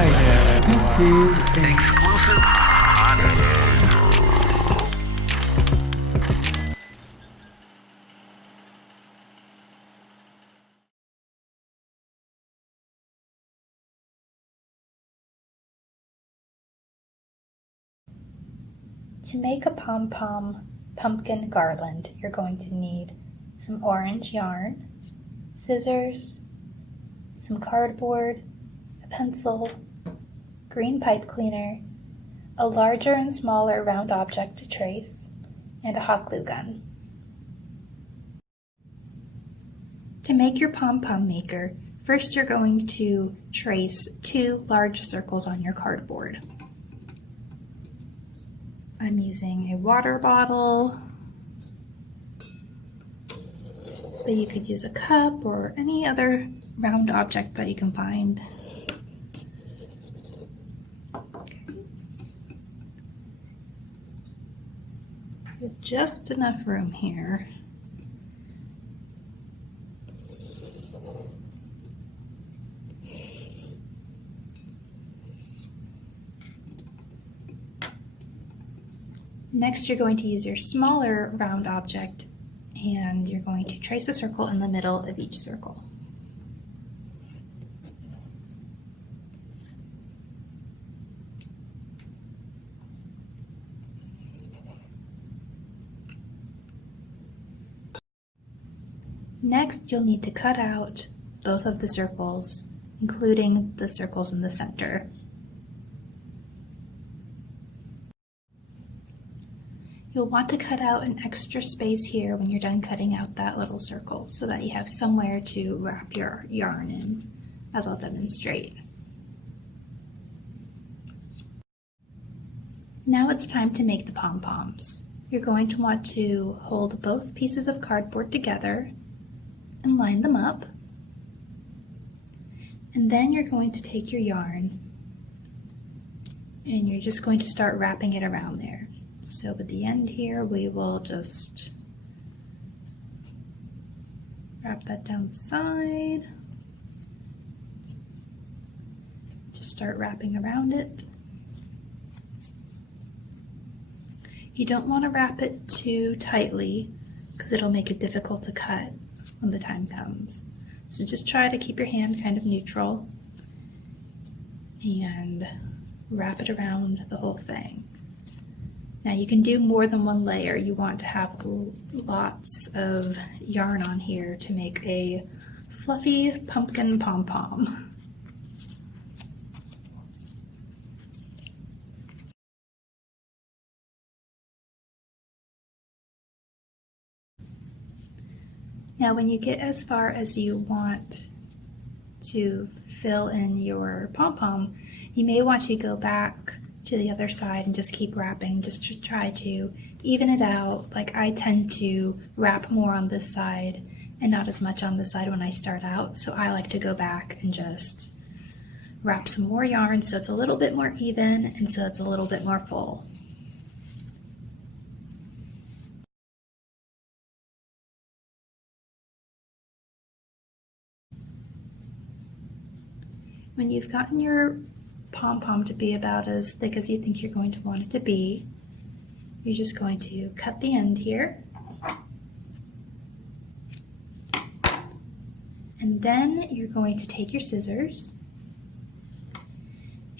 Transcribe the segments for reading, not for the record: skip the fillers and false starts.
Hi there, this is a Exclusive hot. To make a pom-pom pumpkin garland, you're going to need some orange yarn, scissors, some cardboard, a pencil, green pipe cleaner, a larger and smaller round object to trace, and a hot glue gun. To make your pom-pom maker, first you're going to trace 2 large circles on your cardboard. I'm using a water bottle, but you could use a cup or any other round object that you can find. Okay. With just enough room here. Next, you're going to use your smaller round object and you're going to trace a circle in the middle of each circle. Next, you'll need to cut out both of the circles, including the circles in the center. You'll want to cut out an extra space here when you're done cutting out that little circle so that you have somewhere to wrap your yarn in, as I'll demonstrate. Now it's time to make the pom-poms. You're going to want to hold both pieces of cardboard together and line them up. And then you're going to take your yarn and you're just going to start wrapping it around there. So at the end here, we will just wrap that down the side. Just start wrapping around it. You don't want to wrap it too tightly because it'll make it difficult to cut when the time comes. So just try to keep your hand kind of neutral and wrap it around the whole thing. Now you can do more than one layer. You want to have lots of yarn on here to make a fluffy pumpkin pom-pom. Now when you get as far as you want to fill in your pom-pom, you may want to go back to the other side and just keep wrapping just to try to even it out. Like I tend to wrap more on this side and not as much on this side when I start out, so I like to go back and just wrap some more yarn so it's a little bit more even and so it's a little bit more full. When you've gotten your pom-pom to be about as thick as you think you're going to want it to be, you're just going to cut the end here. And then you're going to take your scissors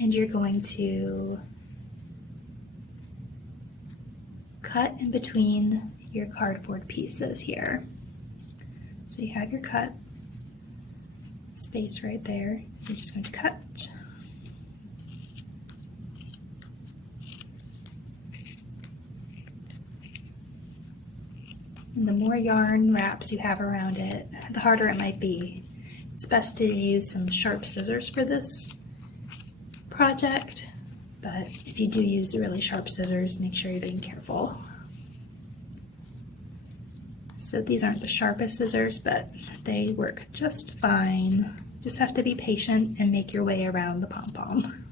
and you're going to cut in between your cardboard pieces here. So you have your cut space right there. So you're just going to cut. And the more yarn wraps you have around it, the harder it might be. It's best to use some sharp scissors for this project, but if you do use the really sharp scissors, make sure you're being careful. So these aren't the sharpest scissors, but they work just fine. Just have to be patient and make your way around the pom-pom.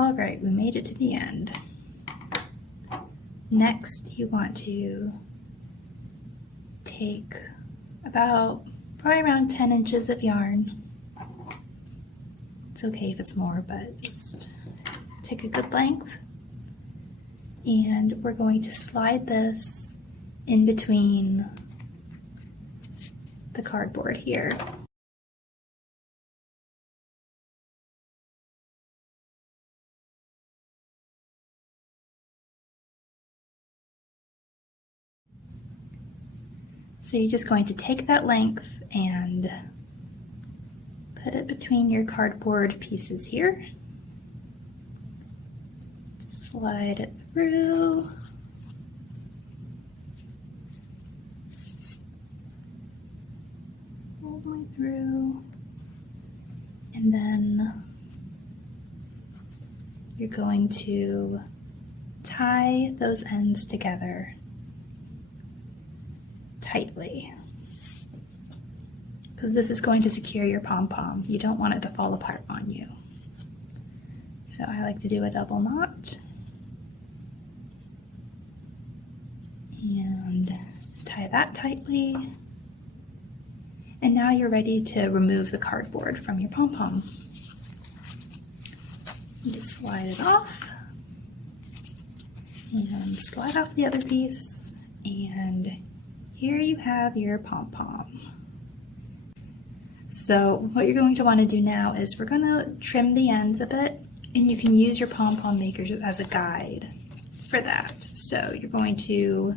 All right, we made it to the end. Next, you want to take probably around 10 inches of yarn. It's okay if it's more, but just take a good length. And we're going to slide this in between the cardboard here. So you're just going to take that length and put it between your cardboard pieces here. Just slide it through. All the way through. And then you're going to tie those ends together tightly, because this is going to secure your pom-pom. You don't want it to fall apart on you. So I like to do a double knot and tie that tightly. And now you're ready to remove the cardboard from your pom-pom. You just slide it off and slide off the other piece, and here you have your pom-pom. So what you're going to want to do now is we're going to trim the ends a bit, and you can use your pom-pom makers as a guide for that. So you're going to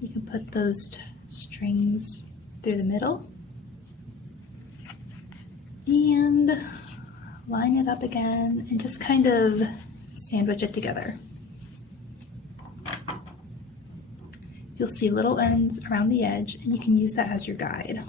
you can put those strings through the middle and line it up again and just kind of sandwich it together. You'll see little ends around the edge, and you can use that as your guide.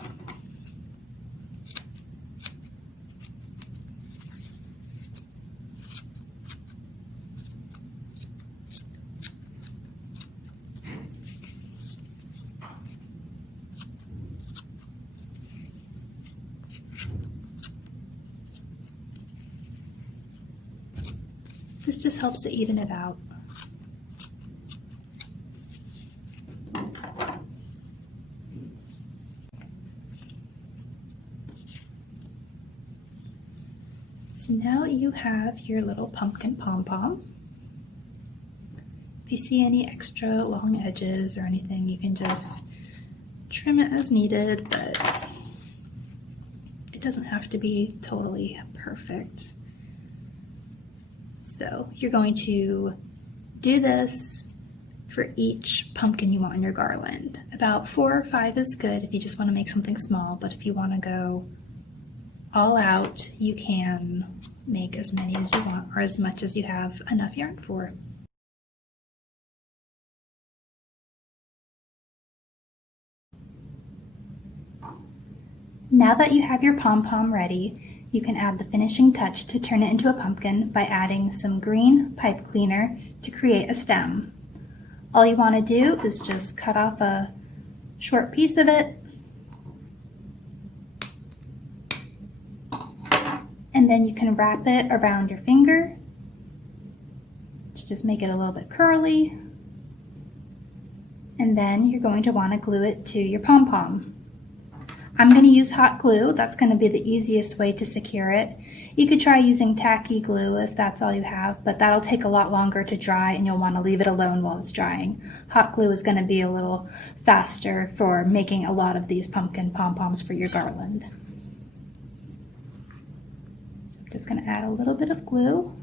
This just helps to even it out. So now you have your little pumpkin pom-pom. If you see any extra long edges or anything, you can just trim it as needed, but it doesn't have to be totally perfect. So you're going to do this for each pumpkin you want in your garland. About 4 or 5 is good if you just want to make something small, but if you want to go all out, you can make as many as you want or as much as you have enough yarn for. Now that you have your pom-pom ready, you can add the finishing touch to turn it into a pumpkin by adding some green pipe cleaner to create a stem. All you want to do is just cut off a short piece of it, and then you can wrap it around your finger to just make it a little bit curly, and then you're going to want to glue it to your pom-pom. I'm going to use hot glue. That's going to be the easiest way to secure it. You could try using tacky glue if that's all you have, but that'll take a lot longer to dry and you'll want to leave it alone while it's drying. Hot glue is going to be a little faster for making a lot of these pumpkin pom-poms for your garland. So I'm just going to add a little bit of glue.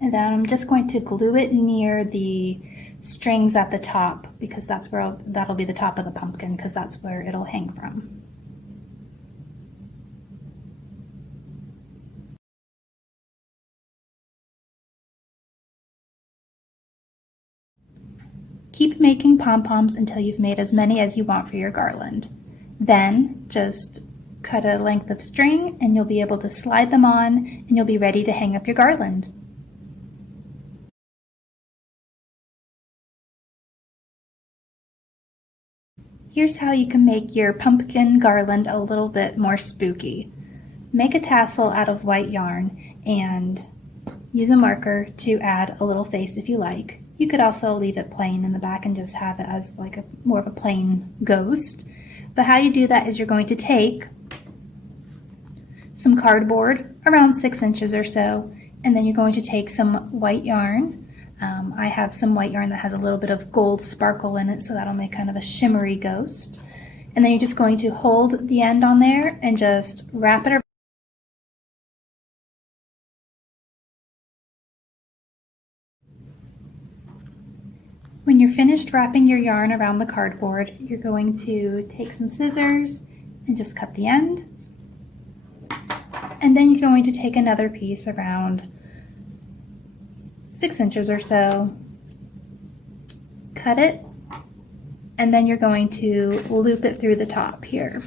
And then I'm just going to glue it near the strings at the top, because that's where that'll be the top of the pumpkin, because that's where it'll hang from. Keep making pom-poms until you've made as many as you want for your garland. Then just cut a length of string and you'll be able to slide them on and you'll be ready to hang up your garland. Here's how you can make your pumpkin garland a little bit more spooky. Make a tassel out of white yarn and use a marker to add a little face if you like. You could also leave it plain in the back and just have it as like a more of a plain ghost. But how you do that is you're going to take some cardboard, around 6 inches or so, and then you're going to take some white yarn. I have some white yarn that has a little bit of gold sparkle in it, so that'll make kind of a shimmery ghost. And then you're just going to hold the end on there and just wrap it around. When you're finished wrapping your yarn around the cardboard, you're going to take some scissors and just cut the end. And then you're going to take another piece around 6 inches or so, cut it, and then you're going to loop it through the top here.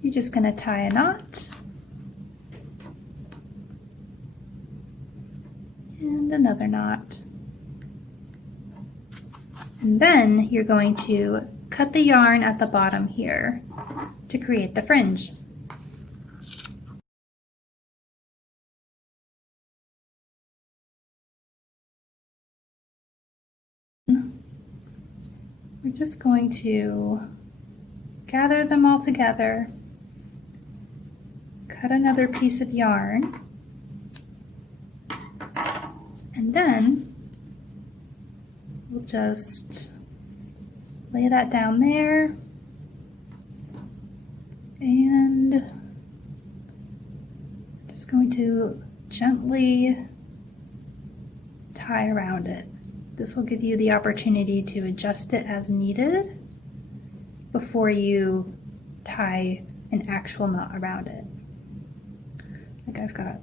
You're just going to tie a knot. And another knot. And then you're going to cut the yarn at the bottom here to create the fringe. We're just going to gather them all together, cut another piece of yarn, and then we'll just lay that down there and just going to gently tie around it. This will give you the opportunity to adjust it as needed before you tie an actual knot around it. Like I've got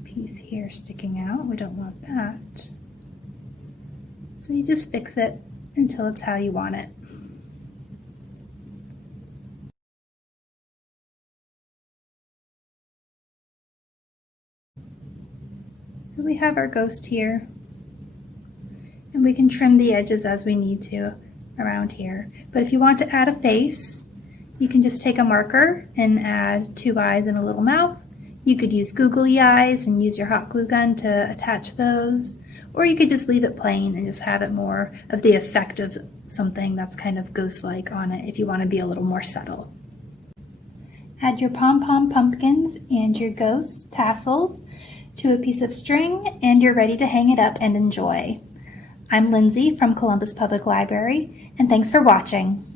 a piece here sticking out. We don't want that. So you just fix it until it's how you want it. So we have our ghost here, and we can trim the edges as we need to around here. But if you want to add a face, you can just take a marker and add 2 eyes and a little mouth. You could use googly eyes and use your hot glue gun to attach those, or you could just leave it plain and just have it more of the effect of something that's kind of ghost-like on it if you want to be a little more subtle. Add your pom-pom pumpkins and your ghost tassels to a piece of string, and you're ready to hang it up and enjoy. I'm Lindsay from Columbus Public Library, and thanks for watching.